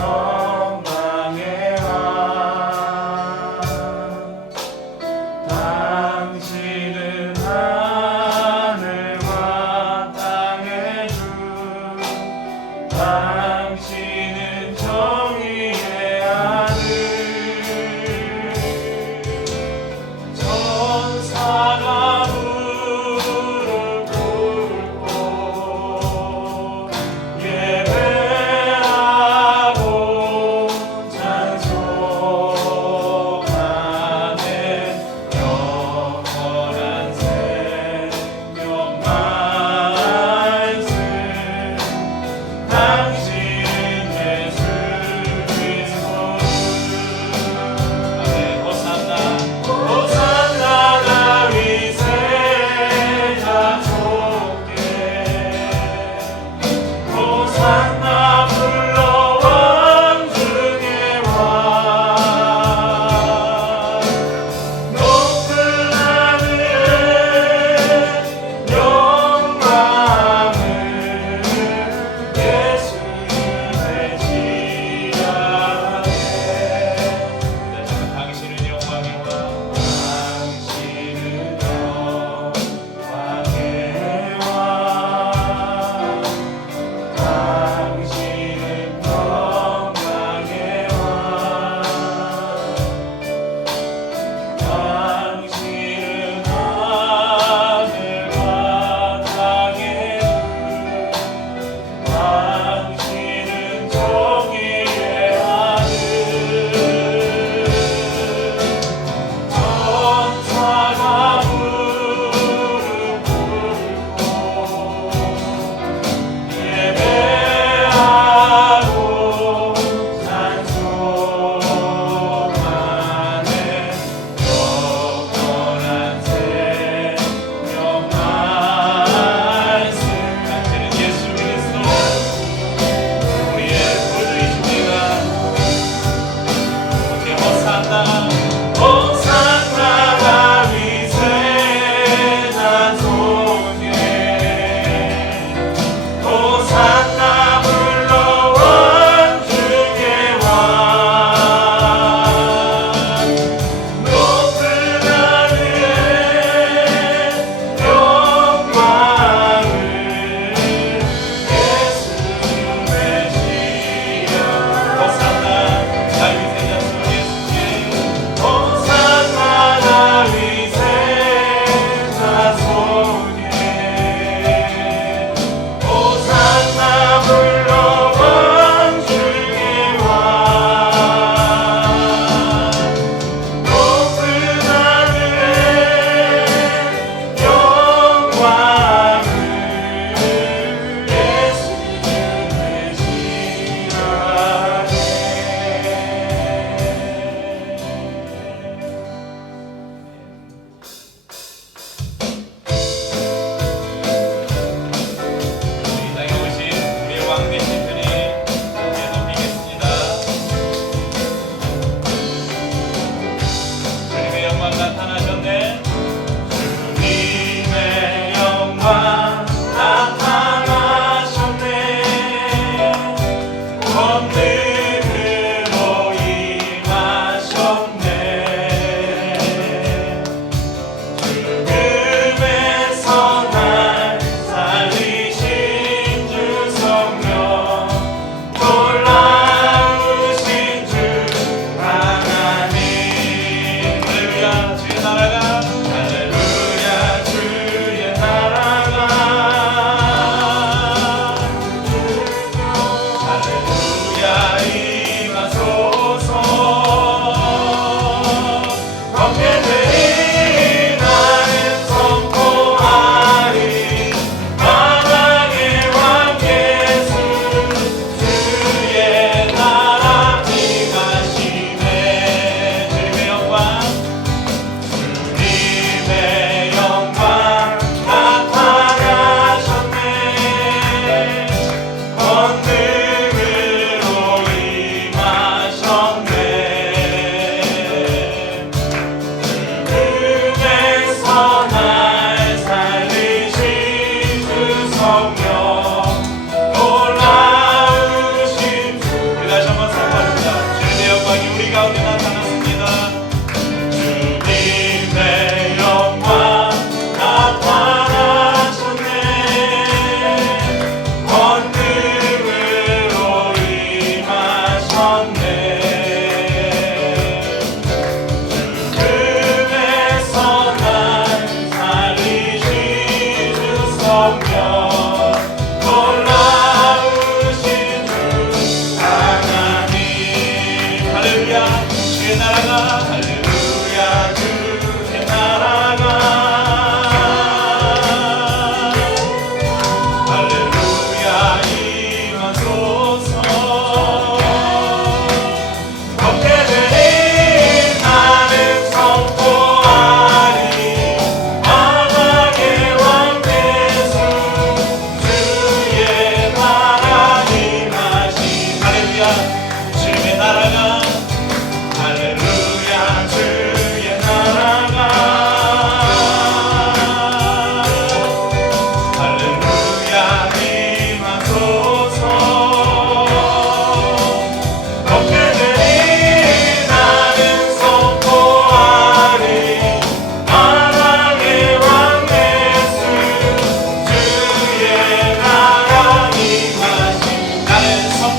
영광의 왕 당신은 하늘과 땅의 주 당신은 정의의 아들 천사가 무릎 꿇고 예배하고 찬송하는 영원한 생명 말씀 당신의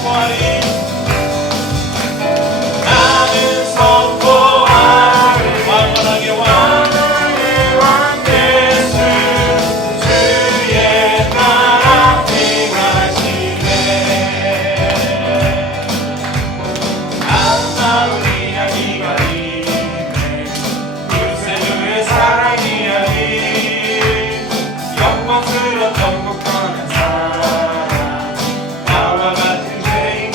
선포하리 나는 선포하리 왕만하게 왕 예수 주의 나라 행하시네 아름다운 이야기가 있네 구세주의 사랑 이야기 영광스러운 전국 떠난 사랑 나와 같은 죄인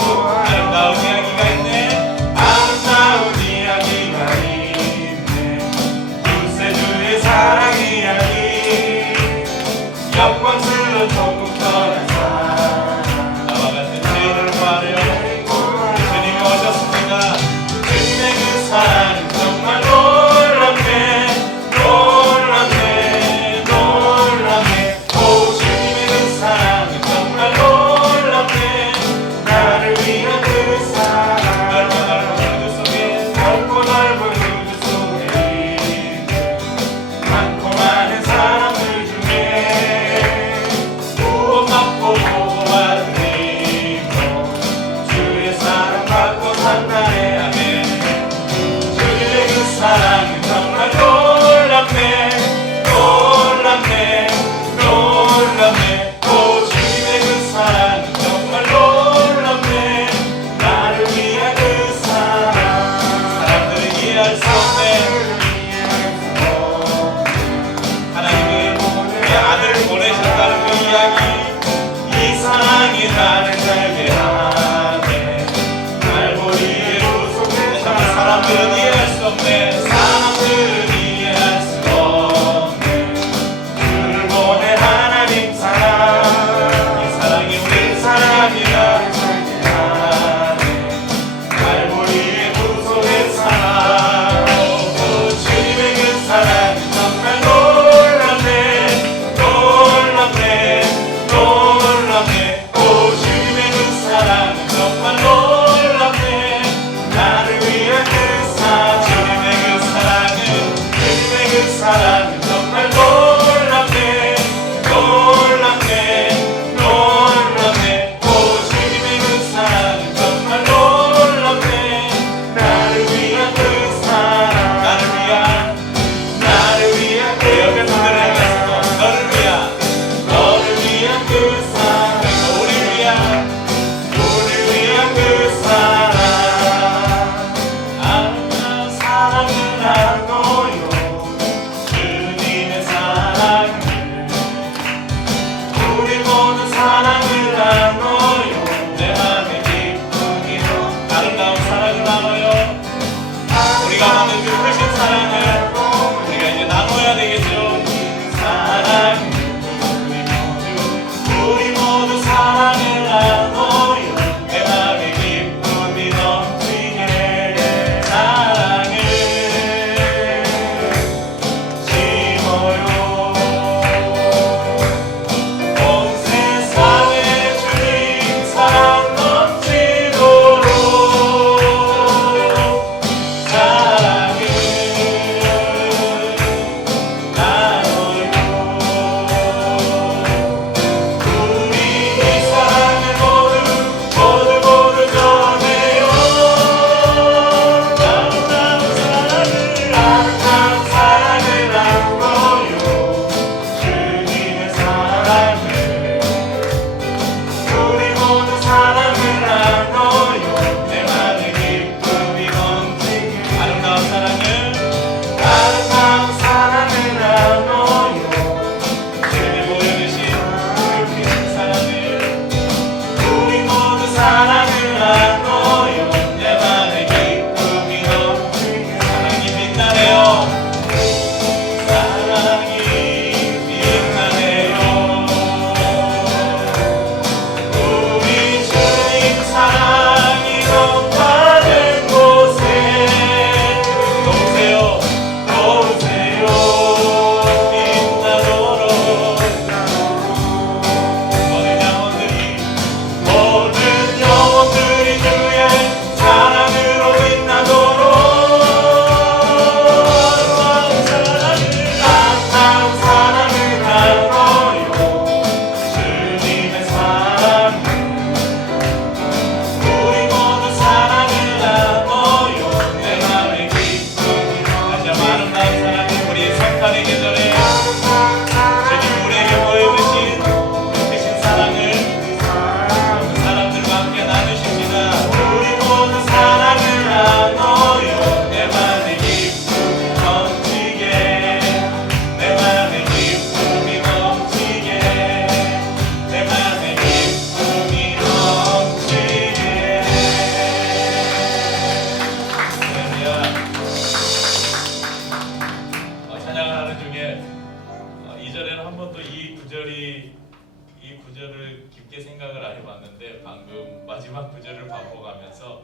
마지막 구절을 반복하면서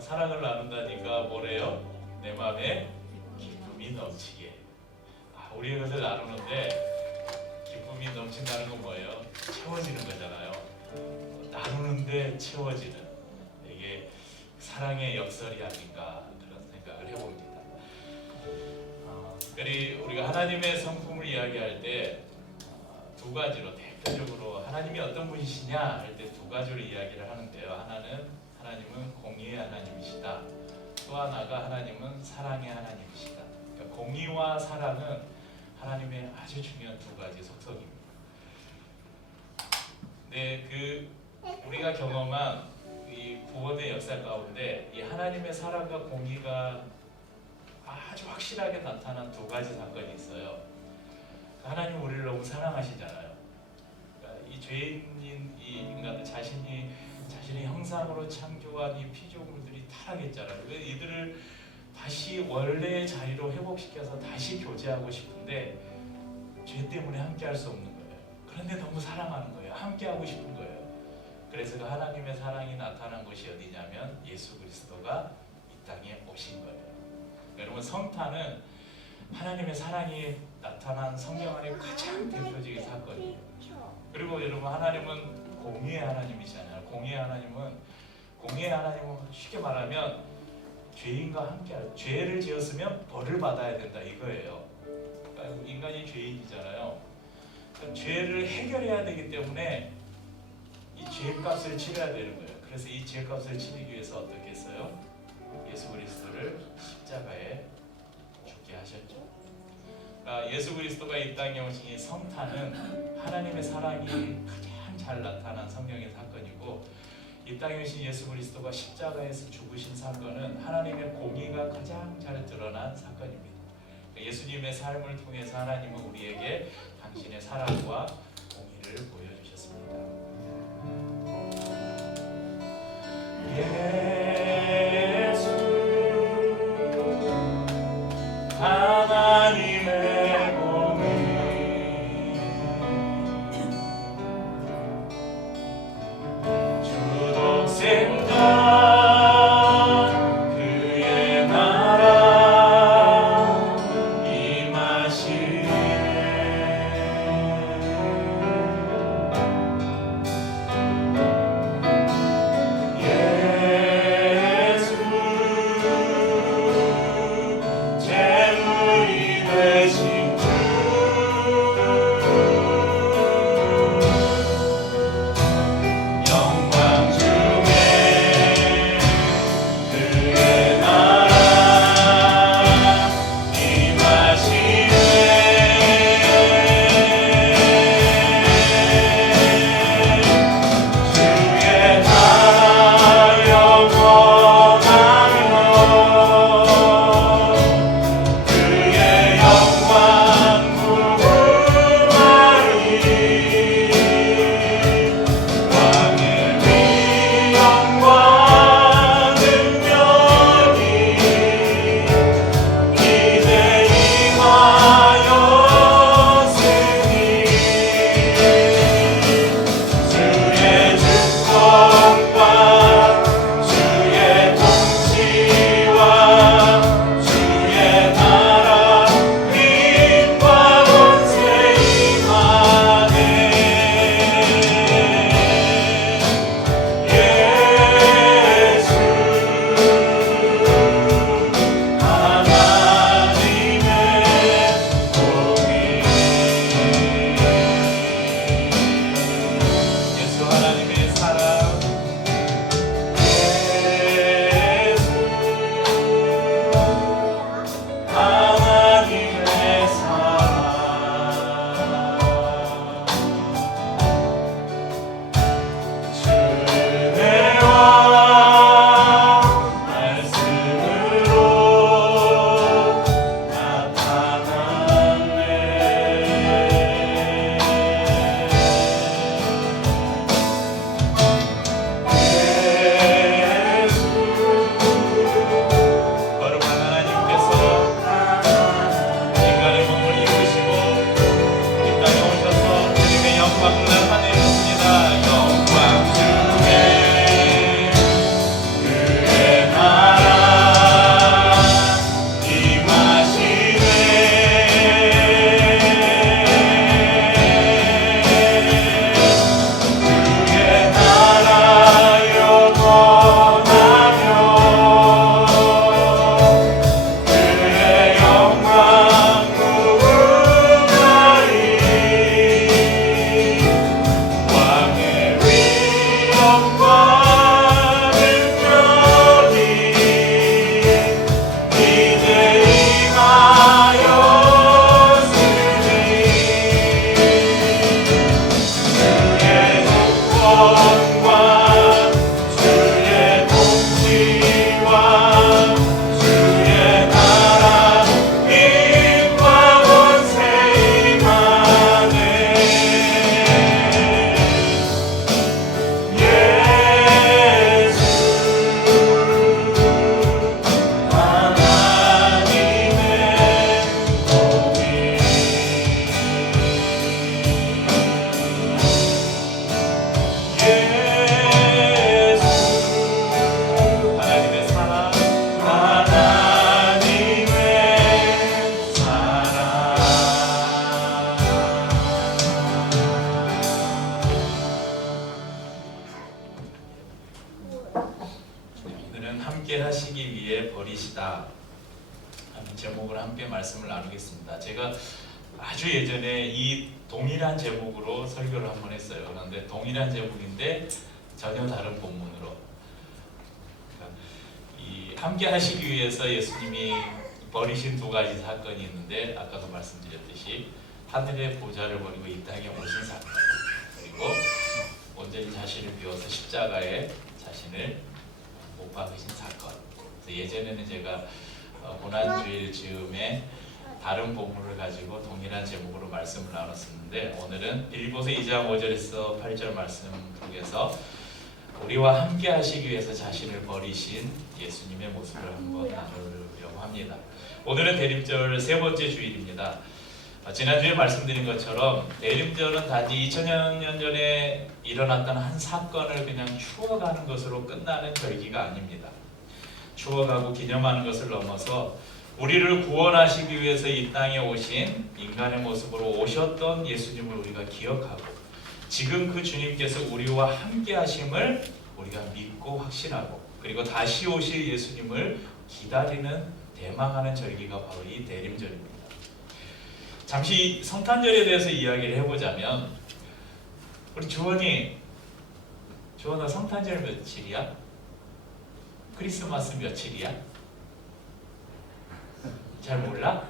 사랑을 나눈다니까 뭐래요? 내 마음에 기쁨이 넘치게. 우리 이것을 나누는데 기쁨이 넘친다는 건 뭐예요? 채워지는 거잖아요. 나누는데 채워지는, 이게 사랑의 역설이 아닌가 그런 생각을 해봅니다. 특별히 우리가 하나님의 성품을 이야기할 때 두 가지로 대표적으로 하나님이 어떤 분이시냐 할 때 두 가지로 이야기를 하는데요. 하나님은 공의의 하나님이시다. 또 하나가 하나님은 사랑의 하나님이시다. 그러니까 공의와 사랑은 하나님의 아주 중요한 두 가지 속성입니다. 네, 우리가 경험한 이 구원의 역사 가운데 이 하나님의 사랑과 공의가 아주 확실하게 나타난 두 가지 사건이 있어요. 하나님 우리를 너무 사랑하시잖아요. 그러니까 이 죄인인 이 인간들 자신의 형상으로 창조한 이 피조물들이 타락했잖아요. 그래서 이들을 다시 원래의 자리로 회복시켜서 다시 교제하고 싶은데 죄 때문에 함께할 수 없는 거예요. 그런데 너무 사랑하는 거예요. 함께하고 싶은 거예요. 그래서 그 하나님의 사랑이 나타난 곳이 어디냐면 예수 그리스도가 이 땅에 오신 거예요. 여러분, 성탄은 하나님의 사랑이 나타난 성경 안에 가장 대표적인 사건이에요. 그리고 여러분, 하나님은 공의의 하나님이잖아요. 공의의 하나님은 쉽게 말하면 죄인과 함께할, 죄를 지었으면 벌을 받아야 된다 이거예요. 그러니까 인간이 죄인이잖아요. 그러니까 죄를 해결해야 되기 때문에 이 죄값을 치러야 되는 거예요. 그래서 이 죄값을 치르기 위해서 어떻게 했어요? 예수 그리스도를 십자가에 죽게 하셨죠. 그러니까 예수 그리스도가 이 땅에 오신 이 성탄은 하나님의 사랑이 가장 잘 나타난 성경의 사건이고, 이 땅에 오신 예수 그리스도가 십자가에서 죽으신 사건은 하나님의 공의가 가장 잘 드러난 사건입니다. 예수님의 삶을 통해서 하나님은 우리에게 당신의 사랑과 공의를 보여주셨습니다. 예수 하나님의 공의 주독 생각 그의 나라 임하시네. 예수 함께 하시기 위해 버리시다 하는 제목을 함께 말씀을 나누겠습니다. 제가 아주 예전에 이 동일한 제목으로 설교를 한번 했어요. 그런데 동일한 제목인데 전혀 다른 본문으로, 그러니까 이 함께 하시기 위해서 예수님이 버리신 두 가지 사건이 있는데, 아까도 말씀드렸듯이 하늘의 보좌를 버리고 이 땅에 오신 사건, 그리고 온전히 자신을 비워서 십자가에 자신을 못 박으신 사건. 그래서 예전에는 제가 고난주일 즈음에 다른 본문을 가지고 동일한 제목으로 말씀을 나눴었는데, 오늘은 빌립보서 2장 5절에서 8절 말씀 통해서 우리와 함께 하시기 위해서 자신을 버리신 예수님의 모습을 한번 나누려고 합니다. 오늘은 대림절 세 번째 주일입니다. 지난주에 말씀드린 것처럼 대림절은 단지 2000년 전에 일어났던 한 사건을 그냥 추억하는 것으로 끝나는 절기가 아닙니다. 추억하고 기념하는 것을 넘어서 우리를 구원하시기 위해서 이 땅에 오신 인간의 모습으로 오셨던 예수님을 우리가 기억하고, 지금 그 주님께서 우리와 함께 하심을 우리가 믿고 확신하고, 그리고 다시 오실 예수님을 기다리는 대망하는 절기가 바로 이 대림절입니다. 잠시 성탄절에 대해서 이야기를 해보자면, 우리 주원아 성탄절 며칠이야? 크리스마스 며칠이야? 잘 몰라?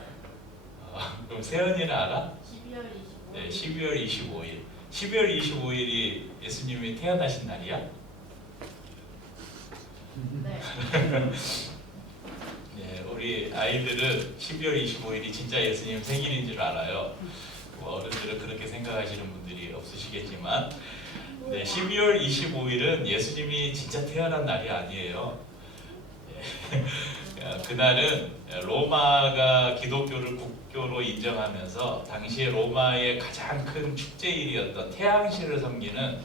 그럼 세연이는 알아? 12월 25일. 네, 12월 25일. 12월 25일이 예수님이 태어나신 날이야? 네. 네, 우리 아이들은 12월 25일이 진짜 예수님 생일인 줄 알아요. 뭐 어른들은 그렇게 생각하시는 분들이 없으시겠지만, 네, 12월 25일은 예수님이 진짜 태어난 날이 아니에요. 네. 그날은 로마가 기독교를 국교로 인정하면서 당시에 로마의 가장 큰 축제일이었던 태양신을 섬기는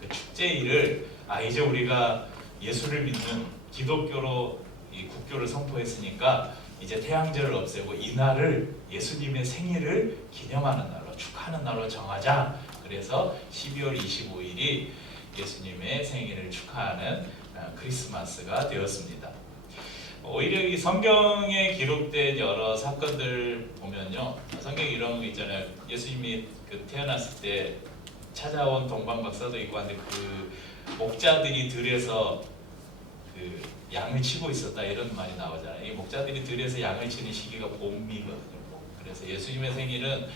그 축제일을, 이제 우리가 예수를 믿는 기독교로 이 국교를 선포했으니까 이제 태양절을 없애고 이날을 예수님의 생일을 기념하는 날로, 축하하는 날로 정하자. 그래서 12월 25일이 예수님의 생일을 축하하는 크리스마스가 되었습니다. 오히려 이 성경에 기록된 여러 사건들 보면요, 성경에 이런 거 있잖아요. 예수님이 태어났을 때 찾아온 동방박사도 있고 한데, 그 목자들이 들에서 그 양을 치고 있었다, 이런 말이 나오잖아요. 이 목자들이 들에서 양을 치는 시기가 봄이거든요. 그래서 예수님의 생일은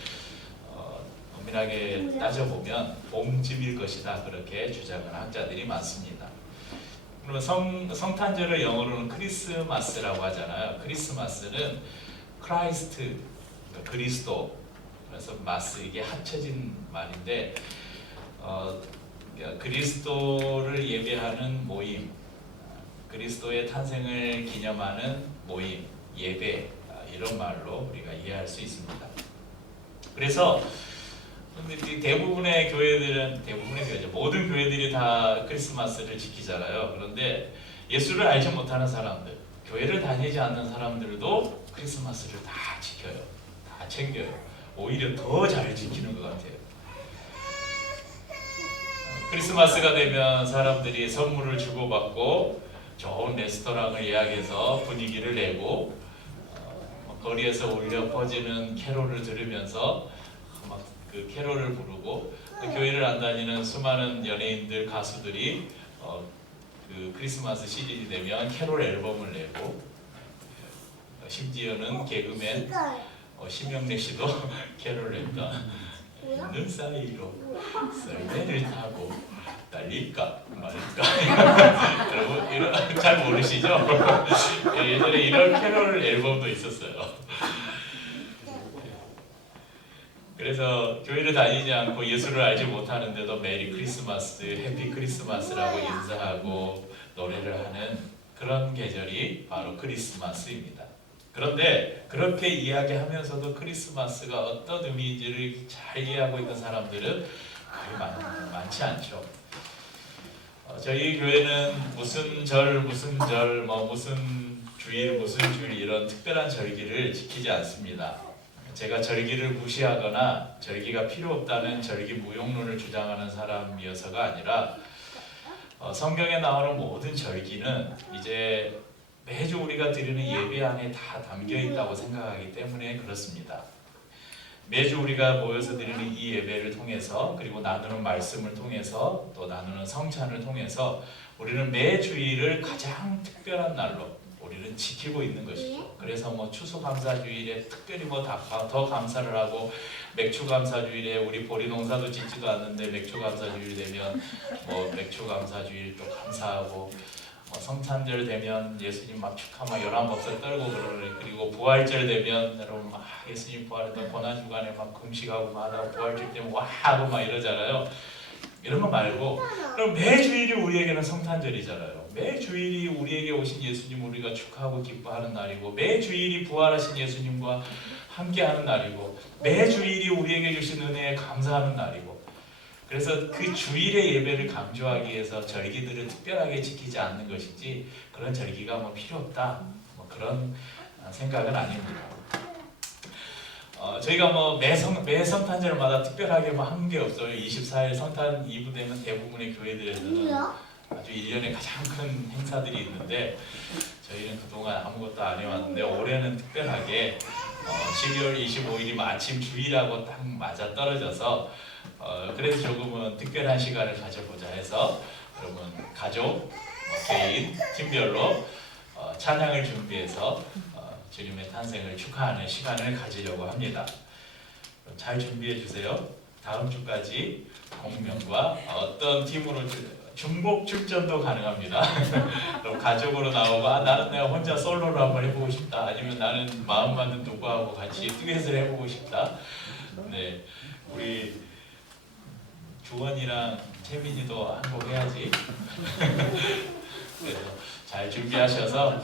엄밀하게 따져보면 봄쯤일 것이다, 그렇게 주장하는 학자들이 많습니다. 그러면 성탄절을 영어로는 크리스마스라고 하잖아요. 크리스마스는 크라이스트, 그러니까 그리스도, 그래서 마스, 이게 합쳐진 말인데, 그리스도를 예배하는 모임, 그리스도의 탄생을 기념하는 모임, 예배, 이런 말로 우리가 이해할 수 있습니다. 그래서 대부분의 교회들은, 모든 교회들이 다 크리스마스를 지키잖아요. 그런데 예수를 알지 못하는 사람들, 교회를 다니지 않는 사람들도 크리스마스를 다 지켜요. 다 챙겨요. 오히려 더 잘 지키는 것 같아요. 크리스마스가 되면 사람들이 선물을 주고받고 좋은 레스토랑을 예약해서 분위기를 내고, 거리에서 울려 퍼지는 캐롤을 들으면서 그 캐롤을 부르고, 교회를 안 다니는 수많은 연예인들, 가수들이 그 크리스마스 시즌이 되면 캐롤 앨범을 내고, 심지어는 개그맨 심영래 씨도 캐롤 냈던 눈 사이로 썰매를 타고 달릴까 말까. 여러분 이런 잘 모르시죠? 예전에 이런 캐롤 앨범도 있었어요. 그래서 교회를 다니지 않고 예수를 알지 못하는데도 메리 크리스마스, 해피 크리스마스라고 인사하고 노래를 하는 그런 계절이 바로 크리스마스입니다. 그런데 그렇게 이야기하면서도 크리스마스가 어떤 의미인지를 잘 이해하고 있는 사람들은 그리 많지 않죠. 저희 교회는 무슨 절, 무슨 주일 이런 특별한 절기를 지키지 않습니다. 제가 절기를 무시하거나 절기가 필요 없다는 절기 무용론을 주장하는 사람이어서가 아니라, 성경에 나오는 모든 절기는 이제 매주 우리가 드리는 예배 안에 다 담겨 있다고 생각하기 때문에 그렇습니다. 매주 우리가 모여서 드리는 이 예배를 통해서 그리고 나누는 말씀을 통해서 또 나누는 성찬을 통해서 우리는 매 주일을 가장 특별한 날로 우리는 지키고 있는 것이죠. 그래서 뭐 추수감사주일에 특별히 뭐 더 감사를 하고 맥추감사주일에 우리 보리 농사도 짓지도 않는데 맥추감사주일 되면 뭐 맥추감사주일 또 감사하고 성탄절 되면 예수님 막 축하 막 11법사 떨고 그러고 그리고 부활절 되면 여러분 막 예수님 부활했던 고난주간에 막 금식하고 막 하다가 부활절 때면 와 하고 막 이러잖아요. 이런 거 말고 그럼 매주일이 우리에게는 성탄절이잖아요. 매주일이 우리에게 오신 예수님 우리가 축하하고 기뻐하는 날이고 매주일이 부활하신 예수님과 함께하는 날이고 매주일이 우리에게 주신 은혜에 감사하는 날이고 그래서 그 주일의 예배를 강조하기 위해서 절기들을 특별하게 지키지 않는 것이지 그런 절기가 뭐 필요 없다 뭐 그런 생각은 아닙니다. 저희가 뭐 매 성탄절마다 특별하게 뭐 한 게 없어요. 24일 성탄 이브 되면 대부분의 교회들에서는 아주 1년에 가장 큰 행사들이 있는데 저희는 그동안 아무것도 안 해왔는데 올해는 특별하게 12월 25일이 마침 주일하고 딱 맞아 떨어져서 그래서 조금은 특별한 시간을 가져보자 해서 여러분 가족, 개인, 팀별로 찬양을 준비해서 주님의 탄생을 축하하는 시간을 가지려고 합니다. 잘 준비해 주세요. 다음 주까지 공명과 어떤 팀으로 중복 출전도 가능합니다. 그럼 가족으로 나오고 나는 내가 혼자 솔로로 한번 해보고 싶다. 아니면 나는 마음 맞는 누구하고 같이 듀엣을 해보고 싶다. 네, 우리 주원이랑 채민이도 한 곡 해야지. 그래서 잘 준비하셔서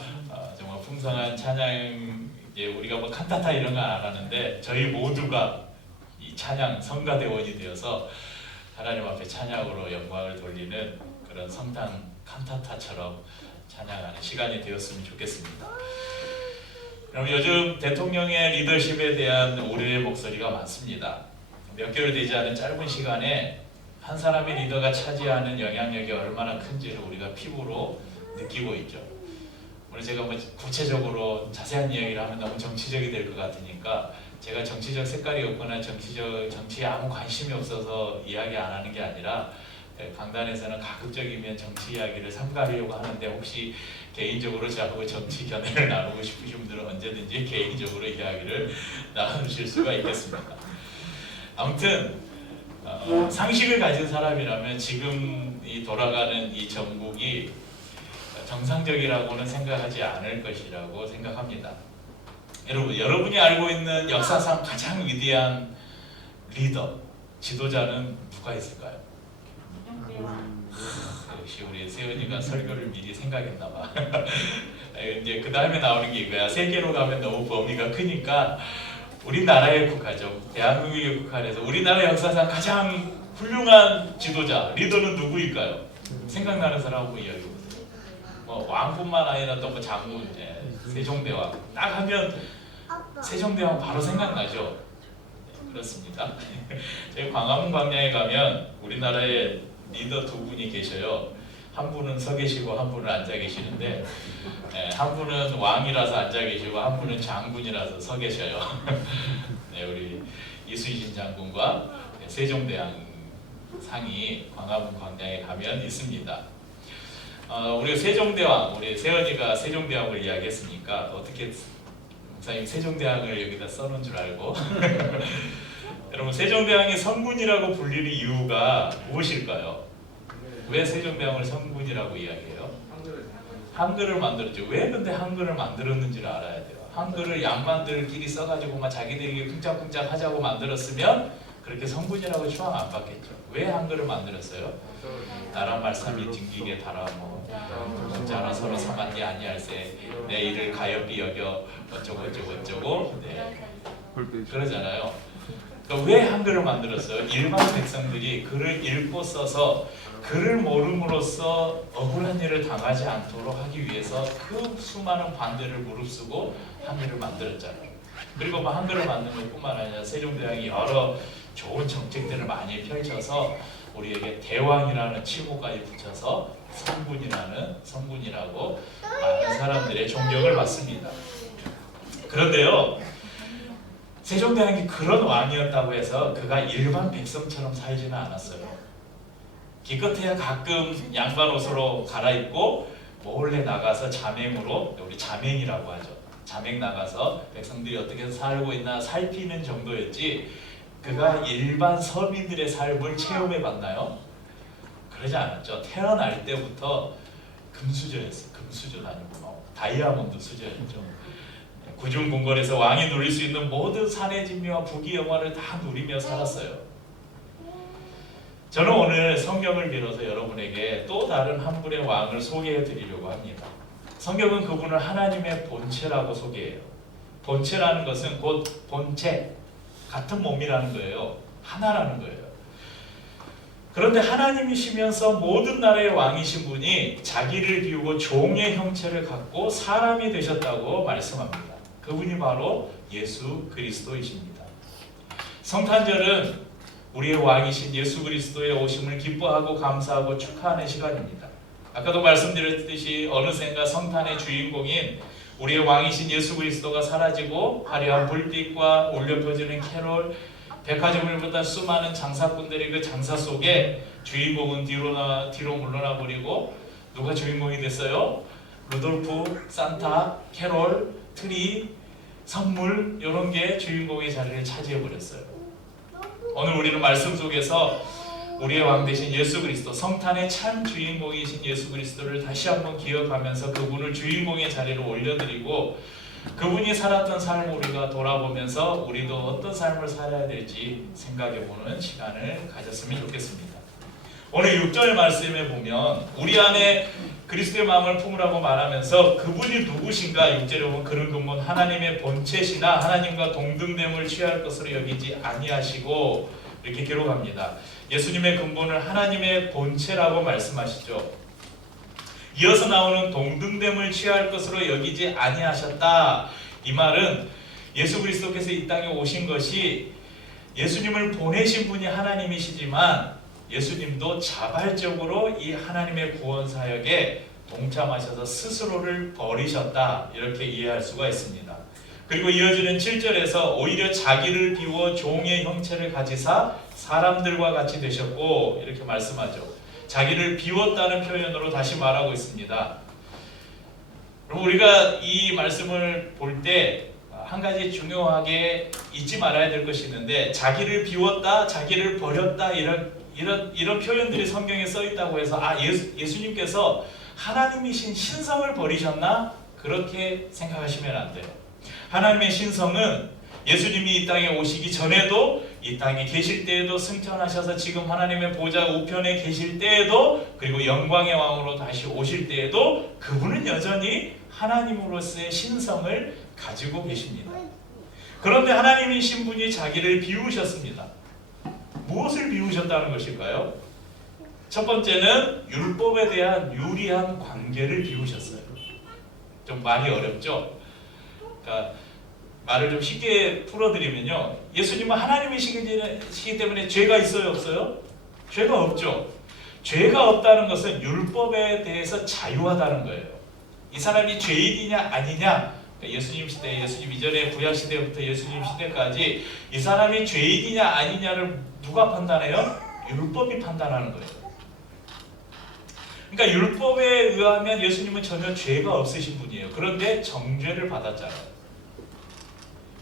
정말 풍성한 찬양 이제 우리가 뭐 칸타타 이런 건 안 하는데 저희 모두가 이 찬양 성가대원이 되어서 하나님 앞에 찬양으로 영광을 돌리는 그런 성탄 칸타타처럼 찬양하는 시간이 되었으면 좋겠습니다. 그럼 요즘 대통령의 리더십에 대한 우려의 목소리가 많습니다. 몇 개월 되지 않은 짧은 시간에 한 사람의 리더가 차지하는 영향력이 얼마나 큰지를 우리가 피부로 느끼고 있죠. 오늘 제가 뭐 구체적으로 자세한 이야기를 하면 너무 정치적이 될 것 같으니까 제가 정치적 색깔이 없거나 정치에 아무 관심이 없어서 이야기 안 하는 게 아니라 강단에서는 가급적이면 정치 이야기를 삼가려고 하는데 혹시 개인적으로 저하고 정치 견해를 나누고 싶으신 분들은 언제든지 개인적으로 이야기를 나누실 수가 있겠습니다. 아무튼 상식을 가진 사람이라면 지금 이 돌아가는 이 정국이 정상적이라고는 생각하지 않을 것이라고 생각합니다. 여러분이 알고 있는 역사상 가장 위대한 리더, 지도자는 누가 있을까요? 역시 우리 세연이가 설교를 미리 생각했나 봐. 이제 그 다음에 나오는 게 이거야. 세계로 가면 너무 범위가 크니까 우리나라에 국하죠. 대한민국에 국한해서 우리나라 역사상 가장 훌륭한 지도자, 리더는 누구일까요? 생각나는 사람 한번 이야기해보세요. 뭐 왕뿐만 아니라 또 뭐 장군, 세종대왕 딱 하면 세종대왕 바로 생각나죠. 그렇습니다. 저희 광화문 광장에 가면 우리나라에 리더 두 분이 계셔요. 한 분은 서 계시고 한 분은 앉아 계시는데 한 분은 왕이라서 앉아 계시고 한 분은 장군이라서 서 계셔요. 네, 우리 이순신 장군과 세종대왕 상이 광화문 광장에 가면 있습니다. 우리 세종대왕, 우리 세연이가 세종대왕을 이야기했으니까 어떻게 목사님 세종대왕을 여기다 써놓은 줄 알고 여러분 세종대왕이 성군이라고 불리는 이유가 무엇일까요? 왜 세종대왕을 성군이라고 이야기해요? 한글을 만들었죠. 왜 근데 한글을 만들었는지를 알아야 돼요. 한글을 양반들끼리 써가지고 막 자기들에게 쿵짝쿵짝 하자고 만들었으면 그렇게 성군이라고 추앙 안 받겠죠. 왜 한글을 만들었어요? 나라 말씀이 등기게 달아 뭐 자나 서로 삼한게 아니할세 내 일을 가엾이 여겨 어쩌고 네. 그러잖아요. 그러니까 왜 한글을 만들었어요? 일반 백성들이 글을 읽고 써서 글을 모름으로써 억울한 일을 당하지 않도록 하기 위해서 그 수많은 반대를 무릅쓰고 한글을 만들었잖아요. 그리고 뭐 한글을 만든 것뿐만 아니라 세종대왕이 여러 좋은 정책들을 많이 펼쳐서 우리에게 대왕이라는 칭호까지 붙여서 성군이라고 많은 사람들의 존경을 받습니다. 그런데요, 세종대왕이 그런 왕이었다고 해서 그가 일반 백성처럼 살지는 않았어요. 기껏해야 가끔 양반 옷으로 갈아입고 몰래 나가서 자맹으로, 우리 자맹이라고 하죠. 자맹 나가서 백성들이 어떻게 살고 있나 살피는 정도였지 그가 일반 서민들의 삶을 체험해 봤나요? 그러지 않았죠. 태어날 때부터 금수저였어요. 금수저 아니고 다이아몬드 수저였죠. 구중궁궐에서 왕이 누릴 수 있는 모든 산의 진미와 부귀 영화를 다 누리며 살았어요. 저는 오늘 성경을 빌어서 여러분에게 또 다른 한 분의 왕을 소개해 드리려고 합니다. 성경은 그분을 하나님의 본체라고 소개해요. 본체라는 것은 곧 본체, 같은 몸이라는 거예요. 하나라는 거예요. 그런데 하나님이시면서 모든 나라의 왕이신 분이 자기를 비우고 종의 형체를 갖고 사람이 되셨다고 말씀합니다. 그분이 바로 예수 그리스도이십니다. 성탄절은 우리의 왕이신 예수 그리스도의 오심을 기뻐하고 감사하고 축하하는 시간입니다. 아까도 말씀드렸듯이 어느샌가 성탄의 주인공인 우리의 왕이신 예수 그리스도가 사라지고 화려한 불빛과 울려 퍼지는 캐롤, 백화점을 보다 수많은 장사꾼들이 그 장사 속에 주인공은 뒤로 물러나 버리고 누가 주인공이 됐어요? 루돌프, 산타, 캐롤, 트리, 선물 이런 게 주인공의 자리를 차지해 버렸어요. 오늘 우리는 말씀 속에서 우리의 왕 되신 예수 그리스도, 성탄의 참 주인공이신 예수 그리스도를 다시 한번 기억하면서 그분을 주인공의 자리로 올려드리고 그분이 살았던 삶을 우리가 돌아보면서 우리도 어떤 삶을 살아야 될지 생각해보는 시간을 가졌으면 좋겠습니다. 오늘 6절 말씀에 보면 우리 안에 그리스도의 마음을 품으라고 말하면서 그분이 누구신가 6절에 보면 그런 근본 하나님의 본체시나 하나님과 동등됨을 취할 것으로 여기지 아니하시고 이렇게 기록합니다. 예수님의 근본을 하나님의 본체라고 말씀하시죠. 이어서 나오는 동등됨을 취할 것으로 여기지 아니하셨다. 이 말은 예수 그리스도께서 이 땅에 오신 것이 예수님을 보내신 분이 하나님이시지만 예수님도 자발적으로 이 하나님의 구원 사역에 동참하셔서 스스로를 버리셨다. 이렇게 이해할 수가 있습니다. 그리고 이어지는 7절에서 오히려 자기를 비워 종의 형체를 가지사 사람들과 같이 되셨고 이렇게 말씀하죠. 자기를 비웠다는 표현으로 다시 말하고 있습니다. 그럼 우리가 이 말씀을 볼 때 한 가지 중요하게 잊지 말아야 될 것이 있는데 자기를 비웠다, 자기를 버렸다 이런 표현들이 성경에 써 있다고 해서 예수님께서 하나님이신 신성을 버리셨나? 그렇게 생각하시면 안 돼요. 하나님의 신성은 예수님이 이 땅에 오시기 전에도 이 땅에 계실 때에도 승천하셔서 지금 하나님의 보좌 우편에 계실 때에도 그리고 영광의 왕으로 다시 오실 때에도 그분은 여전히 하나님으로서의 신성을 가지고 계십니다. 그런데 하나님이신 분이 자기를 비우셨습니다. 무엇을 비우셨다는 것일까요? 첫 번째는 율법에 대한 유리한 관계를 비우셨어요. 좀 말이 어렵죠? 그러니까 말을 좀 쉽게 풀어드리면요, 예수님은 하나님이시기 때문에 죄가 있어요, 없어요? 죄가 없죠. 죄가 없다는 것은 율법에 대해서 자유하다는 거예요. 이 사람이 죄인이냐 아니냐, 예수님 시대, 예수님 이전에 구약 시대부터 예수님 시대까지 이 사람이 죄인이냐 아니냐를 누가 판단해요? 율법이 판단하는 거예요. 그러니까 율법에 의하면 예수님은 전혀 죄가 없으신 분이에요. 그런데 정죄를 받았잖아요.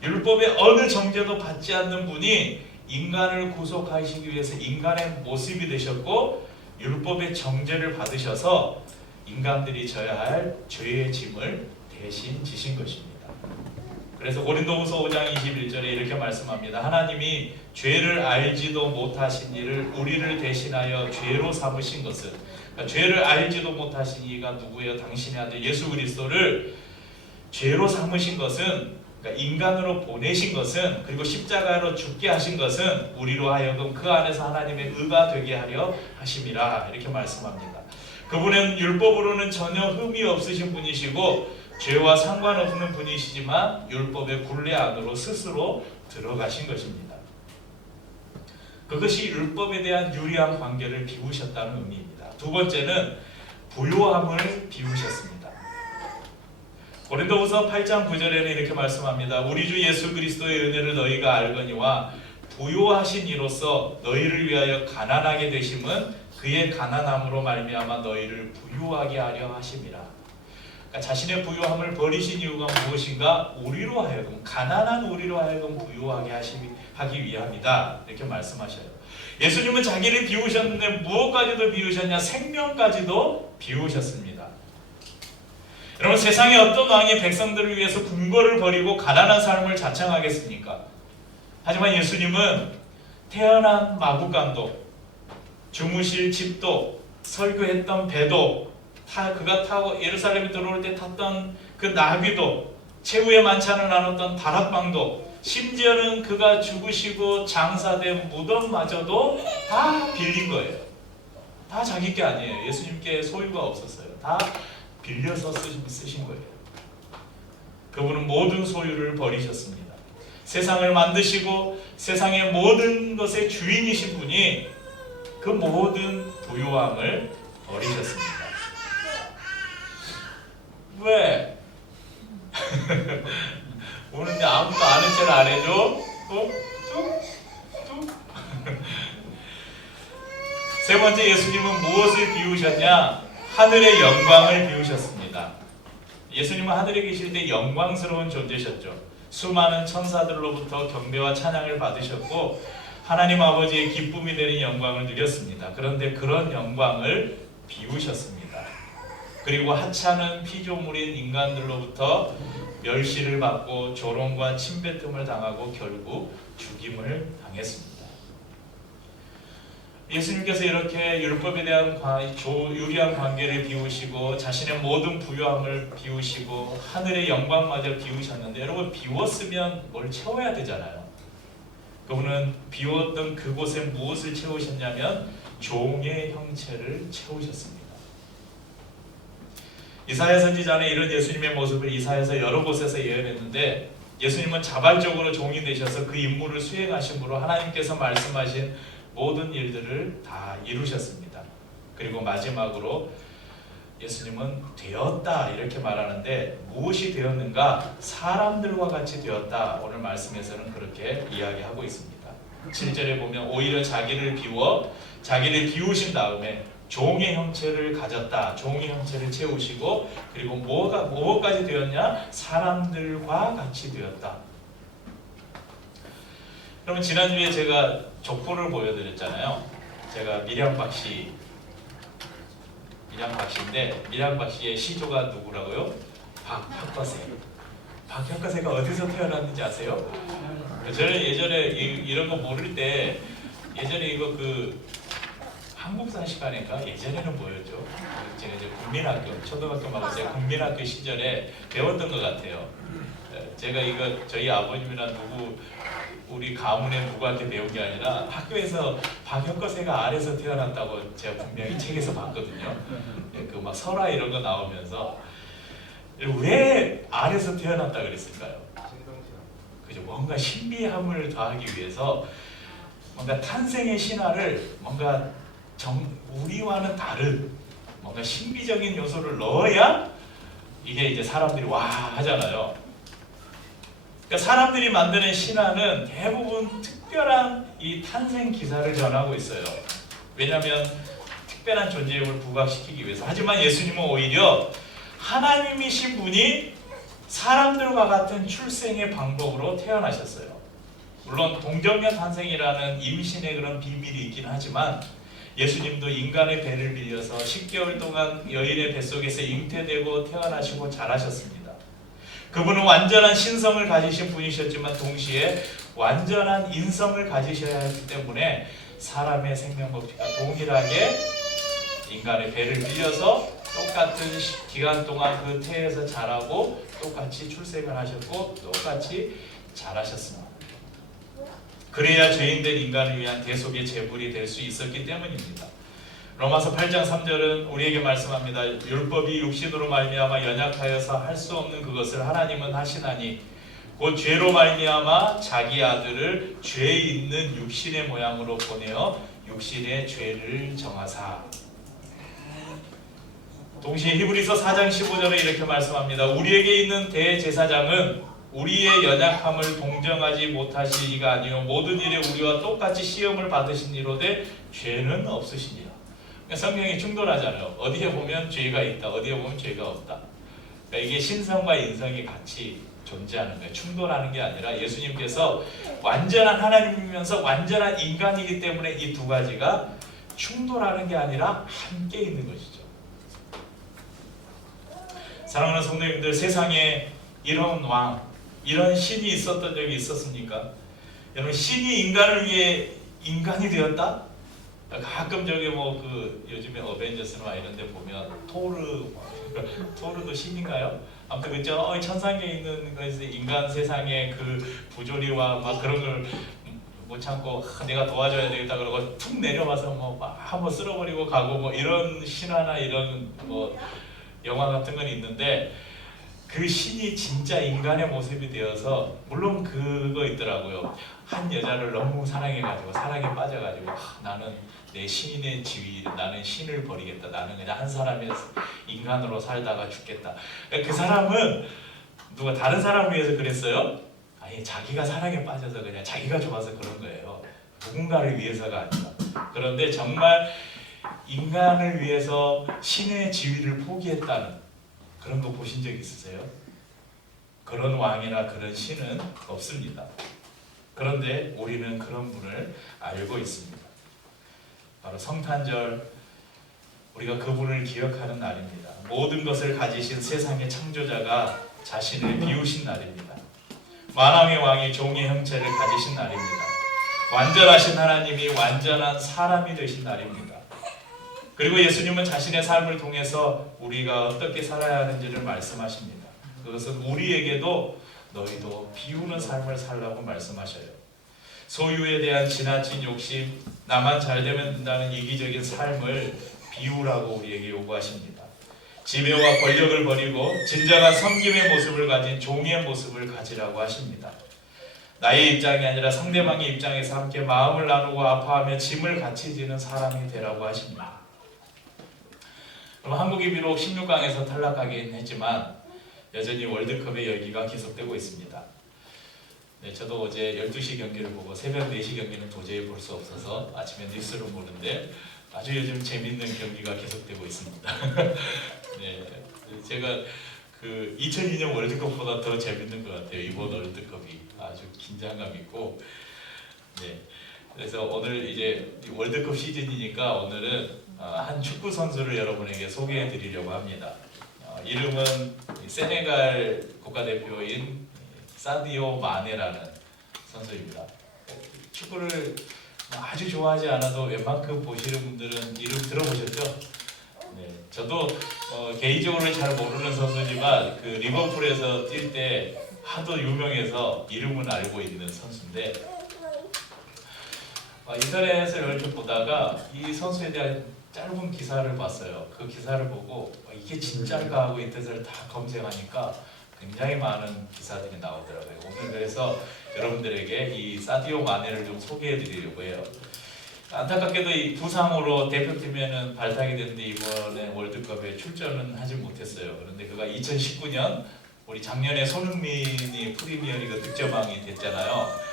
율법의 어느 정죄도 받지 않는 분이 인간을 구속하시기 위해서 인간의 모습이 되셨고 율법의 정죄를 받으셔서 인간들이 져야 할 죄의 짐을 대신 지신 것입니다. 그래서 고린도후서 5장 21절에 이렇게 말씀합니다. 하나님이 죄를 알지도 못하신 이를 우리를 대신하여 죄로 삼으신 것은, 그러니까 죄를 알지도 못하신 이가 누구예요? 당신의 아들 예수 그리스도를 죄로 삼으신 것은, 그러니까 인간으로 보내신 것은, 그리고 십자가로 죽게 하신 것은 우리로 하여금 그 안에서 하나님의 의가 되게 하려 하심이라 이렇게 말씀합니다. 그분은 율법으로는 전혀 흠이 없으신 분이시고 죄와 상관없는 분이시지만 율법의 굴레 안으로 스스로 들어가신 것입니다. 그것이 율법에 대한 유리한 관계를 비우셨다는 의미입니다. 두 번째는 부요함을 비우셨습니다. 고린도후서 8장 9절에는 이렇게 말씀합니다. 우리 주 예수 그리스도의 은혜를 너희가 알거니와 부요하신 이로써 너희를 위하여 가난하게 되심은 그의 가난함으로 말미암아 너희를 부유하게 하려 하심이라. 그러니까 자신의 부유함을 버리신 이유가 무엇인가? 우리로 하여금, 가난한 우리로 하여금 부유하게 하기 위함이다, 이렇게 말씀하셔요. 예수님은 자기를 비우셨는데 무엇까지도 비우셨냐? 생명까지도 비우셨습니다. 여러분, 세상에 어떤 왕이 백성들을 위해서 궁궐을 버리고 가난한 삶을 자청하겠습니까? 하지만 예수님은 태어난 마구간도, 주무실 집도, 설교했던 배도, 그가 타고 예루살렘에 들어올 때 탔던 그 나귀도, 최후의 만찬을 나눴던 다락방도, 심지어는 그가 죽으시고 장사된 무덤마저도 다 빌린 거예요. 다 자기 게 아니에요. 예수님께 소유가 없었어요. 다 빌려서 쓰신 거예요. 그분은 모든 소유를 버리셨습니다. 세상을 만드시고 세상의 모든 것의 주인이신 분이 그 모든 부요함을 버리셨습니다. 왜? 오는데 아무도 아는 체를 안 해줘? 뚝? 세 번째, 예수님은 무엇을 비우셨냐? 하늘의 영광을 비우셨습니다. 예수님은 하늘에 계실 때 영광스러운 존재셨죠. 수많은 천사들로부터 경배와 찬양을 받으셨고 하나님 아버지의 기쁨이 되는 영광을 누렸습니다. 그런데 그런 영광을 비우셨습니다. 그리고 하찮은 피조물인 인간들로부터 멸시를 받고 조롱과 침뱉음을 당하고 결국 죽임을 당했습니다. 예수님께서 이렇게 율법에 대한 유리한 관계를 비우시고 자신의 모든 부요함을 비우시고 하늘의 영광마저 비우셨는데, 여러분, 비웠으면 뭘 채워야 되잖아요. 그분은 비웠던 그곳에 무엇을 채우셨냐면 종의 형체를 채우셨습니다. 이사야 선지자는 이런 예수님의 모습을 이사야서 여러 곳에서 예언했는데, 예수님은 자발적으로 종이 되셔서 그 임무를 수행하심으로 하나님께서 말씀하신 모든 일들을 다 이루셨습니다. 그리고 마지막으로 예수님은 되었다, 이렇게 말하는데 무엇이 되었는가? 사람들과 같이 되었다. 오늘 말씀에서는 그렇게 이야기하고 있습니다. 7절에 보면 오히려 자기를 비우신 다음에 종의 형체를 가졌다. 종의 형체를 채우시고, 그리고 무엇까지 되었냐? 사람들과 같이 되었다. 그러면 지난주에 제가 족보를 보여드렸잖아요. 제가 밀양박씨인데, 밀양박씨의 시조가 누구라고요? 박혁거세. 박혁거세가 어디서 태어났는지 아세요? 저는 예전에 이런 거 모를 때, 예전에 이거 한국사 시간인가? 예전에는 뭐였죠? 제가 이제 국민학교, 초등학교 말고 제가 국민학교 시절에 배웠던 것 같아요. 제가 이거 저희 아버님이나 우리 가문의 누구한테 배운 게 아니라 학교에서 박혁거세가 아래서 태어났다고 제가 분명히 책에서 봤거든요. 그 막 설화 이런 거 나오면서 왜 아래서 태어났다 그랬을까요? 그죠? 뭔가 신비함을 더하기 위해서 뭔가 탄생의 신화를 뭔가 우리와는 다른 뭔가 신비적인 요소를 넣어야 이게 이제 사람들이 와 하잖아요. 그러니까 사람들이 만드는 신화는 대부분 특별한 이 탄생 기사를 전하고 있어요. 왜냐하면 특별한 존재임을 부각시키기 위해서. 하지만 예수님은 오히려 하나님이신 분이 사람들과 같은 출생의 방법으로 태어나셨어요. 물론 동정녀 탄생이라는 임신의 그런 비밀이 있긴 하지만 예수님도 인간의 배를 빌려서 10개월 동안 여인의 뱃속에서 잉태되고 태어나시고 자라셨습니다. 그분은 완전한 신성을 가지신 분이셨지만 동시에 완전한 인성을 가지셔야 했기 때문에 사람의 생명법칙과 동일하게 인간의 배를 빌려서 똑같은 기간 동안 그 태에서 자라고 똑같이 출생을 하셨고 똑같이 자라셨습니다. 그래야 죄인된 인간을 위한 대속의 제물이 될 수 있었기 때문입니다. 로마서 8장 3절은 우리에게 말씀합니다. 율법이 육신으로 말미암아 연약하여서 할 수 없는 그것을 하나님은 하시나니 곧 죄로 말미암아 자기 아들을 죄 있는 육신의 모양으로 보내어 육신의 죄를 정하사. 동시에 히브리서 4장 15절에 이렇게 말씀합니다. 우리에게 있는 대제사장은 우리의 연약함을 동정하지 못하시니가 아니요 모든 일에 우리와 똑같이 시험을 받으시니로되 죄는 없으시니라. 그러니까 성경이 충돌하잖아요. 어디에 보면 죄가 있다, 어디에 보면 죄가 없다. 그러니까 이게 신성과 인성이 같이 존재하는 거예요. 충돌하는 게 아니라 예수님께서 완전한 하나님이면서 완전한 인간이기 때문에 이 두 가지가 충돌하는 게 아니라 함께 있는 것이죠. 사랑하는 성도님들, 세상에 이런 왕, 이런 신이 있었던 적이 있었습니까? 여러분, 신이 인간을 위해 인간이 되었다? 가끔 저기 뭐 그 요즘에 어벤져스나 이런 데 보면 토르도 신인가요? 아무튼 그저 천상에 있는 것에서 인간 세상의 그 부조리와 막 그런 걸 못 참고 내가 도와줘야 되겠다 그러고 툭 내려와서 뭐 막 한번 쓸어버리고 가고 뭐 이런 신화나 이런 뭐 영화 같은 건 있는데, 그 신이 진짜 인간의 모습이 되어서, 물론 그거 있더라고요. 한 여자를 너무 사랑해가지고 사랑에 빠져가지고 나는 내 신의 지위, 나는 신을 버리겠다, 나는 그냥 한 사람의 인간으로 살다가 죽겠다. 그 사람은 누가 다른 사람을 위해서 그랬어요? 아니, 자기가 사랑에 빠져서 그냥 자기가 좋아서 그런 거예요. 누군가를 위해서가 아니라. 그런데 정말 인간을 위해서 신의 지위를 포기했다는 그런 거 보신 적 있으세요? 그런 왕이나 그런 신은 없습니다. 그런데 우리는 그런 분을 알고 있습니다. 바로 성탄절, 우리가 그분을 기억하는 날입니다. 모든 것을 가지신 세상의 창조자가 자신을 비우신 날입니다. 만왕의 왕이 종의 형체를 가지신 날입니다. 완전하신 하나님이 완전한 사람이 되신 날입니다. 그리고 예수님은 자신의 삶을 통해서 우리가 어떻게 살아야 하는지를 말씀하십니다. 그것은 우리에게도 너희도 비우는 삶을 살라고 말씀하셔요. 소유에 대한 지나친 욕심, 나만 잘 되면 된다는 이기적인 삶을 비우라고 우리에게 요구하십니다. 지배와 권력을 버리고 진정한 섬김의 모습을 가진 종의 모습을 가지라고 하십니다. 나의 입장이 아니라 상대방의 입장에서 함께 마음을 나누고 아파하며 짐을 같이 지는 사람이 되라고 하십니다. 그럼 한국이 비록 16강에서 탈락하긴 했지만 여전히 월드컵의 열기가 계속되고 있습니다. 네, 저도 어제 12시 경기를 보고 새벽 4시 경기는 도저히 볼 수 없어서 아침에 뉴스를 보는데 아주 요즘 재밌는 경기가 계속되고 있습니다. 네, 제가 그 2002년 월드컵보다 더 재밌는 것 같아요. 이번 월드컵이 아주 긴장감 있고. 네, 그래서 오늘 이제 월드컵 시즌이니까 오늘은 한 축구 선수를 여러분에게 소개해 드리려고 합니다. 이름은 세네갈 국가대표인 사디오 마네라는 선수입니다. 축구를 아주 좋아하지 않아도 웬만큼 보시는 분들은 이름 들어보셨죠? 네, 저도 개인적으로 잘 모르는 선수지만 그 리버풀에서 뛸 때 하도 유명해서 이름은 알고 있는 선수인데, 인터넷을 이렇게 보다가 이 선수에 대한 짧은 기사를 봤어요. 그 기사를 보고 이게 진짜일까 하고 인터넷을 다 검색하니까 굉장히 많은 기사들이 나오더라고요. 오늘 그래서 여러분들에게 이 사디오 마네를 좀 소개해 드리려고 해요. 안타깝게도 이 부상으로 대표팀에는 발탁이 됐는데 이번에 월드컵에 출전은 하지 못했어요. 그런데 그가 2019년 우리 작년에 손흥민이 프리미어리그 득점왕이 됐잖아요.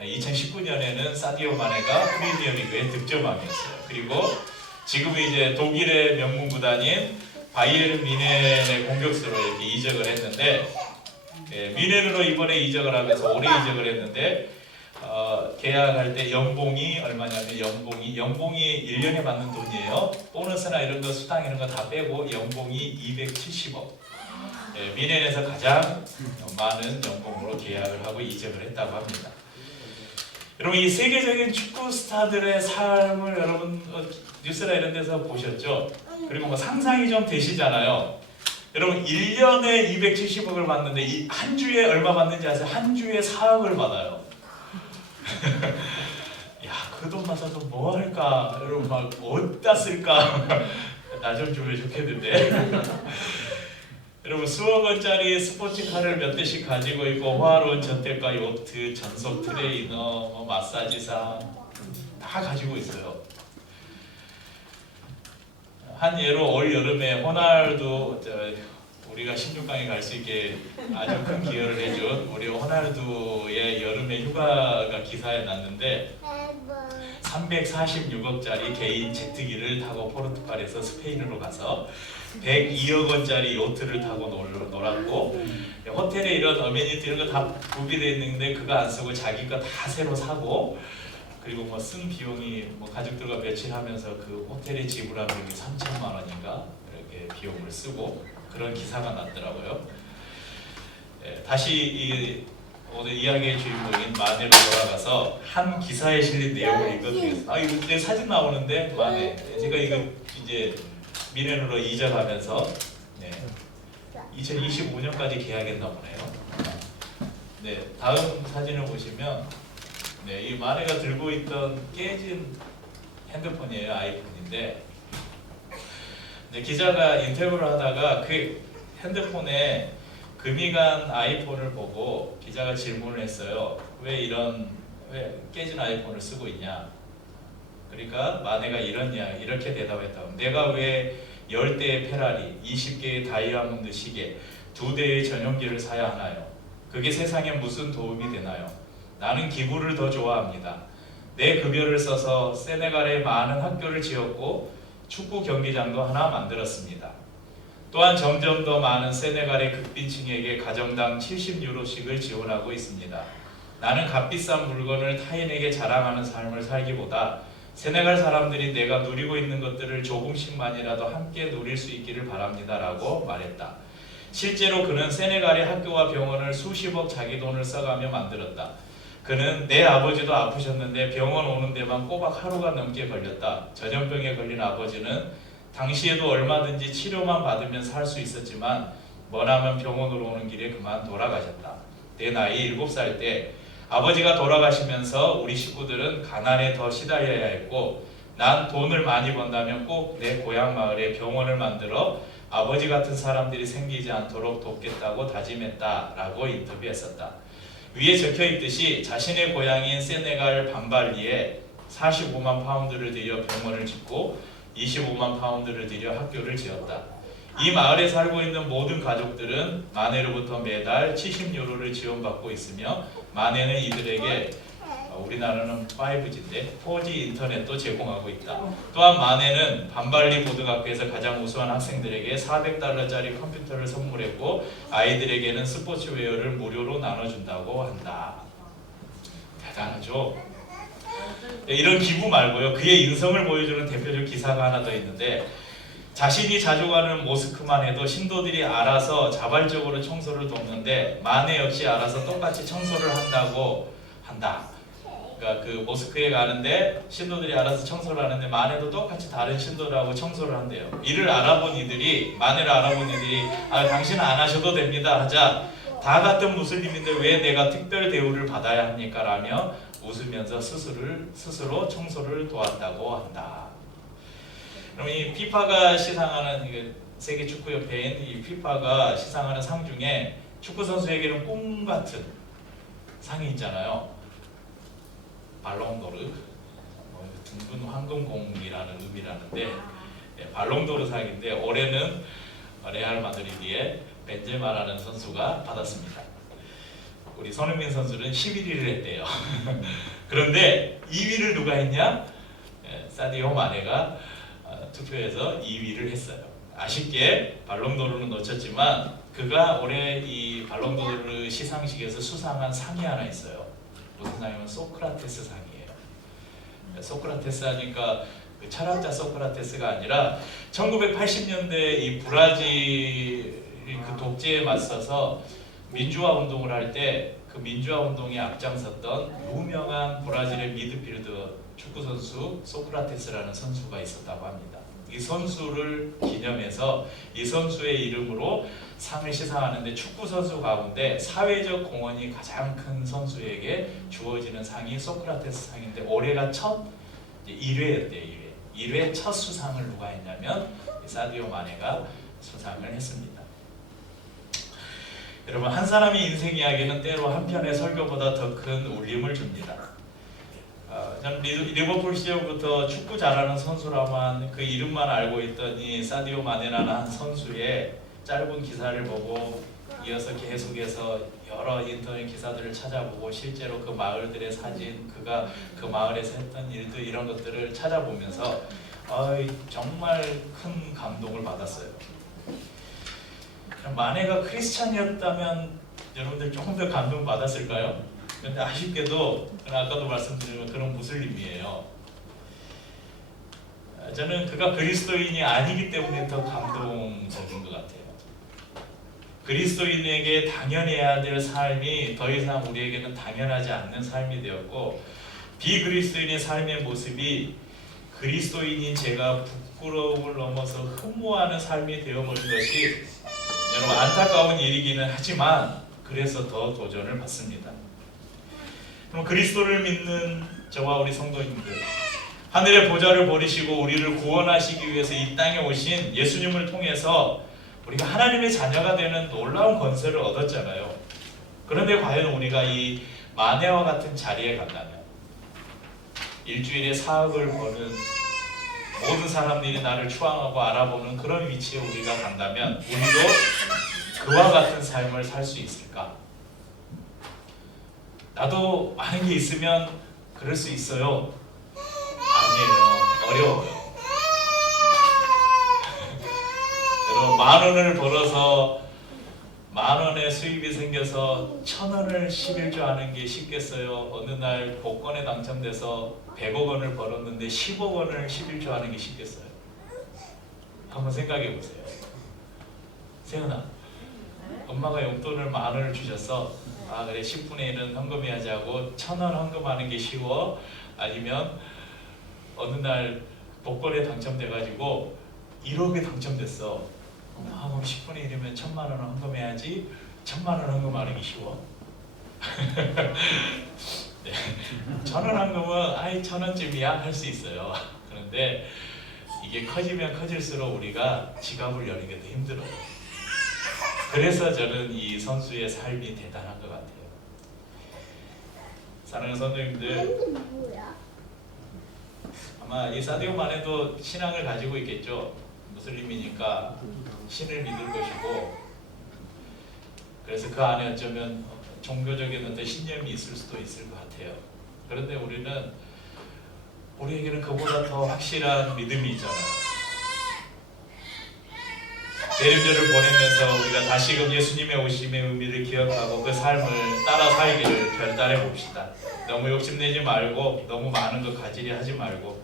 2019년에는 사디오 마네가 프리미어리그의 득점왕이었어요. 그리고 지금 이제 독일의 명문 구단인 바이에른 뮌헨의 공격수로 이렇게 이적을 했는데, 뮌헨으로 이번에 이적을 하면서 올해 이적을 했는데 계약할 때 연봉이 얼마냐면 연봉이 1년에 받는 돈이에요. 보너스나 이런 거 수당 이런 거 다 빼고 연봉이 270억. 뮌헨에서 가장 많은 연봉으로 계약을 하고 이적을 했다고 합니다. 여러분, 이 세계적인 축구 스타들의 삶을 여러분 뉴스나 이런 데서 보셨죠? 그리고 뭐 상상이 좀 되시잖아요. 여러분, 1년에 270억을 받는데 이 한 주에 얼마 받는지 아세요? 한 주에 4억을 받아요. 야, 그 돈 받아서 뭐 할까? 여러분, 막 어디다 쓸까? 나 좀 주면 좋겠는데. 여러분, 수억 원짜리 스포츠카를 몇 대씩 가지고 있고 화로운 저택과 요트, 전속 트레이너, 마사지사 다 가지고 있어요. 한 예로 올 여름에 호날두 우리가 16강에 갈 수 있게 아주 큰 기여를 해준 우리 호날두의 여름에 휴가가 기사에 났는데 346억짜리 개인 제트기를 타고 포르투갈에서 스페인으로 가서 102억 원짜리 요트를 타고 놀았고 호텔에 이런 어메니티 이런 거 다 구비되어 있는데 그거 안 쓰고 자기 거 다 새로 사고 그리고 뭐 쓴 비용이 뭐 가족들과 며칠 하면서 그 호텔에 지불한 비용이 3천만 원인가 이렇게 비용을 쓰고 그런 기사가 났더라고요. 다시 이 오늘 이야기의 주인공인 마네로 돌아가서 한 기사에 실린 내용을 읽어드리겠습니다. 이거 내 사진 나오는데 마네. 제가 이거 이제 미넨으로 이적하면서 2025년까지 계약했나 보네요. 다음 사진을 보시면 이 마네가 들고 있던 깨진 핸드폰이에요. 아이폰인데 기자가 인터뷰를 하다가 그 핸드폰에 금이 간 아이폰을 보고 기자가 질문을 했어요. 왜 깨진 아이폰을 쓰고 있냐? 그러니까 마네가 이렇게 대답했다고. 내가 왜 10대의 페라리, 20개의 다이아몬드 시계, 2대의 전용기를 사야 하나요? 그게 세상에 무슨 도움이 되나요? 나는 기부를 더 좋아합니다. 내 급여를 써서 세네갈에 많은 학교를 지었고 축구 경기장도 하나 만들었습니다. 또한 점점 더 많은 세네갈의 극빈층에게 가정당 70유로씩을 지원하고 있습니다. 나는 값비싼 물건을 타인에게 자랑하는 삶을 살기보다 세네갈 사람들이 내가 누리고 있는 것들을 조금씩만이라도 함께 누릴 수 있기를 바랍니다 라고 말했다. 실제로 그는 세네갈의 학교와 병원을 수십억 자기 돈을 써가며 만들었다. 그는 내 아버지도 아프셨는데 병원 오는 데만 꼬박 하루가 넘게 걸렸다. 전염병에 걸린 아버지는 당시에도 얼마든지 치료만 받으면 살 수 있었지만 머나먼 병원으로 오는 길에 그만 돌아가셨다. 내 나이 7살 때 아버지가 돌아가시면서 우리 식구들은 가난에 더 시달려야 했고 난 돈을 많이 번다면 꼭 내 고향 마을에 병원을 만들어 아버지 같은 사람들이 생기지 않도록 돕겠다고 다짐했다 라고 인터뷰했었다. 위에 적혀있듯이 자신의 고향인 세네갈 반발리에 45만 파운드를 들여 병원을 짓고 25만 파운드를 들여 학교를 지었다. 이 마을에 살고 있는 모든 가족들은 마네로부터 매달 70유로를 지원받고 있으며 마네는 이들에게 우리나라는 5G인데 4G 인터넷도 제공하고 있다. 또한 마네는 반발리 고등학교에서 가장 우수한 학생들에게 400달러짜리 컴퓨터를 선물했고 아이들에게는 스포츠웨어를 무료로 나눠준다고 한다. 대단하죠? 이런 기부 말고요. 그의 인성을 보여주는 대표적 기사가 하나 더 있는데 자신이 자주 가는 모스크만 해도 신도들이 알아서 자발적으로 청소를 돕는데 마네 역시 알아서 똑같이 청소를 한다고 한다. 그러니까 그 모스크에 가는데 신도들이 알아서 청소를 하는데 마네도 똑같이 다른 신도들하고 청소를 한대요. 이를 알아본 이들이 마네를 알아본 이들이 당신은 안 하셔도 됩니다 하자 다 같은 무슬림인데 왜 내가 특별 대우를 받아야 합니까? 라며 웃으면서 스스로 청소를 도왔다고 한다. 그럼 이 FIFA가 시상하는 세계 축구 협회인 이 FIFA가 시상하는 상 중에 축구 선수에게는 꿈 같은 상이 있잖아요. 발롱도르, 둥근 황금공이라는 의미라는데 발롱도르 상인데 올해는 레알 마드리드의 벤제마라는 선수가 받았습니다. 우리 손흥민 선수는 11위를 했대요. 그런데 2위를 누가 했냐? 사디오 마네가 투표에서 2위를 했어요. 아쉽게 발롱도르는 놓쳤지만 그가 올해 이 발롱도르 시상식에서 수상한 상이 하나 있어요. 무슨 상이면 소크라테스 상이에요. 소크라테스 하니까 그 철학자 소크라테스가 아니라 1980년대 이 브라질 그 독재에 맞서서 민주화 운동을 할 때 그 민주화 운동에 앞장섰던 유명한 브라질의 미드필더 축구 선수 소크라테스라는 선수가 있었다고 합니다. 이 선수를 기념해서 이 선수의 이름으로 상을 시상하는데 축구 선수 가운데 사회적 공헌이 가장 큰 선수에게 주어지는 상이 소크라테스 상인데 올해가 첫 1회였대요. 1회 첫 수상을 누가 했냐면 사디오 마네가 수상을 했습니다. 여러분 한 사람의 인생 이야기는 때로 한 편의 설교보다 더 큰 울림을 줍니다. 저는 리버풀 시절부터 축구 잘하는 선수라만 그 이름만 알고 있더니 사디오 마네라는 한 선수의 짧은 기사를 보고 이어서 계속해서 여러 인터넷 기사들을 찾아보고 실제로 그 마을들의 사진, 그가 그 마을에서 했던 일들 이런 것들을 찾아보면서 정말 큰 감동을 받았어요. 마네가 크리스찬이었다면 여러분들 조금 더 감동 받았을까요? 그런데 아쉽게도 아까도 말씀드린 그런 무슬림이에요. 저는 그가 그리스도인이 아니기 때문에 더 감동적인 것 같아요. 그리스도인에게 당연해야 될 삶이 더 이상 우리에게는 당연하지 않는 삶이 되었고, 비그리스도인의 삶의 모습이 그리스도인인 제가 부끄러움을 넘어서 흠모하는 삶이 되어버린 것이 여러분 안타까운 일이기는 하지만 그래서 더 도전을 받습니다. 그럼 그리스도를 믿는 저와 우리 성도님들, 하늘의 보좌를 버리시고 우리를 구원하시기 위해서 이 땅에 오신 예수님을 통해서 우리가 하나님의 자녀가 되는 놀라운 권세를 얻었잖아요. 그런데 과연 우리가 이 마네와 같은 자리에 간다면, 일주일에 사흘을 버는 모든 사람들이 나를 추앙하고 알아보는 그런 위치에 우리가 간다면 우리도 그와 같은 삶을 살 수 있을까? 나도 많은 게 있으면 그럴 수 있어요. 아니에요. 어려워요. 여러분 10,000원을 벌어서 10,000원의 수입이 생겨서 1,000원을 11조 하는 게 쉽겠어요? 어느 날 복권에 당첨돼서 100억 원을 벌었는데 10억 원을 11조 하는 게 쉽겠어요? 한번 생각해 보세요. 세연아, 엄마가 용돈을 10,000원을 주셔서 그래 10분의 1은 헌금해야지 하고 1,000원 헌금하는 게 쉬워? 아니면 어느 날 복권에 당첨돼가지고 1억에 당첨됐어. 그럼 10분의 1이면 1,000만 원을 헌금해야지 1,000만 원 헌금하는 게 쉬워? 네. 1,000원 헌금은 1,000원쯤이야 할 수 있어요. 그런데 이게 커지면 커질수록 우리가 지갑을 여는 게 더 힘들어요. 그래서 저는 이 선수의 삶이 대단한 것 같아요. 사랑하는 선생님들, 아마 이 사디오 마네도 신앙을 가지고 있겠죠. 무슬림이니까 신을 믿을 것이고, 그래서 그 안에 어쩌면 종교적인 어떤 신념이 있을 수도 있을 것 같아요. 그런데 우리에게는 그보다 더 확실한 믿음이 있잖아요. 대림절을 보내면서 우리가 다시금 예수님의 오심의 의미를 기억하고 그 삶을 따라 살기를 결단해 봅시다. 너무 욕심내지 말고 너무 많은 것 가지려 하지 말고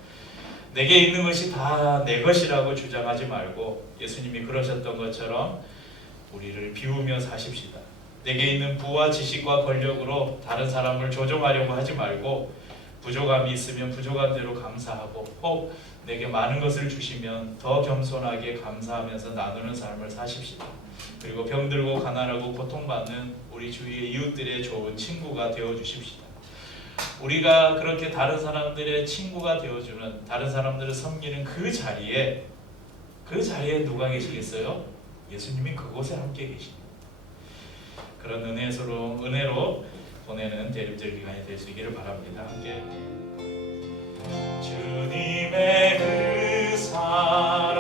내게 있는 것이 다 내 것이라고 주장하지 말고 예수님이 그러셨던 것처럼 우리를 비우며 사십시다. 내게 있는 부와 지식과 권력으로 다른 사람을 조종하려고 하지 말고 부족함이 있으면 부족한 대로 감사하고 혹 내게 많은 것을 주시면 더 겸손하게 감사하면서 나누는 삶을 사십시다. 그리고 병들고 가난하고 고통받는 우리 주위의 이웃들의 좋은 친구가 되어주십시다. 우리가 그렇게 다른 사람들의 친구가 되어주는, 다른 사람들을 섬기는 그 자리에 누가 계시겠어요? 예수님이 그곳에 함께 계십니다. 그런 은혜로 보내는 대림절 기간이 될 수 있기를 바랍니다. 함께 주님의 그 사랑